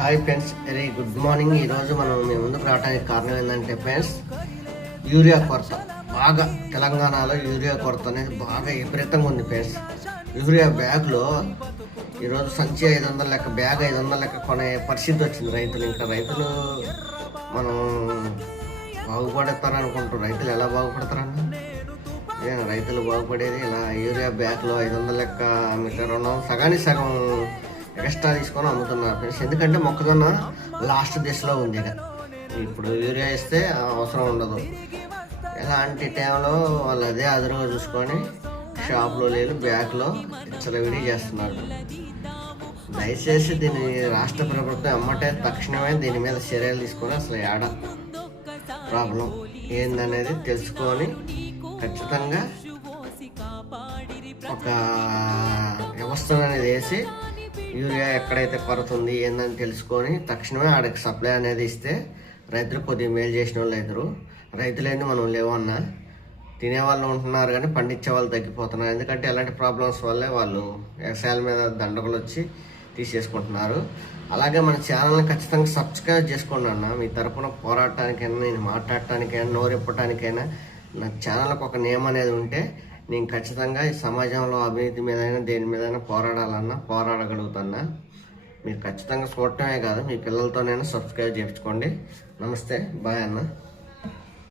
Hi friends, very good morning. ఈరోజు మనం మీ ముందుకు రావడానికి కారణం ఏంటంటే ఫ్రెండ్స్, యూరియా కొరత బాగా తెలంగాణలో యూరియా కొరత అనేది బాగా విపరీతంగా ఉంది ఫ్రెండ్స్. యూరియా బ్యాగ్లో ఈరోజు సంచి 500 లెక్క, బ్యాగ్ 500 లెక్క కొనే పరిస్థితి వచ్చింది రైతులు. ఇంకా రైతులు మనం బాగుపడతారనుకుంటారు. రైతులు ఎలా బాగుపడతారన్న? రైతులు బాగుపడేది ఇలా యూరియా బ్యాగ్లో 500 లెక్క మీటర్ ఉన్నాం, సగానికి సగం ఎక్స్ట్రా తీసుకొని అమ్ముతున్నారు ఫ్రెండ్స్. ఎందుకంటే మొక్కజొన్న లాస్ట్ దశలో ఉంది. ఇప్పుడు యూరియా ఇస్తే అవసరం ఉండదు. ఎలాంటి టైంలో వాళ్ళు అదే అదురుగా చూసుకొని షాప్లో లేదు బ్యాగ్లో విడి చేస్తున్నారు. దయచేసి దీన్ని రాష్ట్ర ప్రభుత్వం ఎమ్మటే తక్షణమే దీని మీద చర్యలు తీసుకొని అసలు ఏడ ప్రాబ్లం ఏందనేది తెలుసుకొని ఖచ్చితంగా ఒక వ్యవస్థను అనేది వేసి యూరియా ఎక్కడైతే కొరత ఉంది ఏందని తెలుసుకొని తక్షణమే ఆడికి సప్లై అనేది ఇస్తే రైతులు కొద్దిగా మేలు చేసిన వాళ్ళు అవుతారు. రైతులేంది మనం లేవన్నా, తినేవాళ్ళు ఉంటున్నారు కానీ పండించే వాళ్ళు తగ్గిపోతున్నారు. ఎందుకంటే ఎలాంటి ప్రాబ్లమ్స్ వల్లే వాళ్ళు వ్యవసాయాల మీద దండగలు వచ్చి తీసేసుకుంటున్నారు. అలాగే మన ఛానల్ని ఖచ్చితంగా సబ్స్క్రైబ్ చేసుకోండి అన్న. మీ తరపున పోరాటానికైనా, నేను మాట్లాడటానికైనా, నోరెప్పటానికైనా నా ఛానల్కి ఒక నేమ్ అనేది ఉంటే నేను ఖచ్చితంగా ఈ సమాజంలో అవినీతి మీదైనా దేని మీదైనా పోరాడగలుగుతున్నా. మీరు ఖచ్చితంగా చూడటమే కాదు, మీ పిల్లలతోనైనా సబ్స్క్రైబ్ చేయించుకోండి. నమస్తే, బాయ్ అన్న.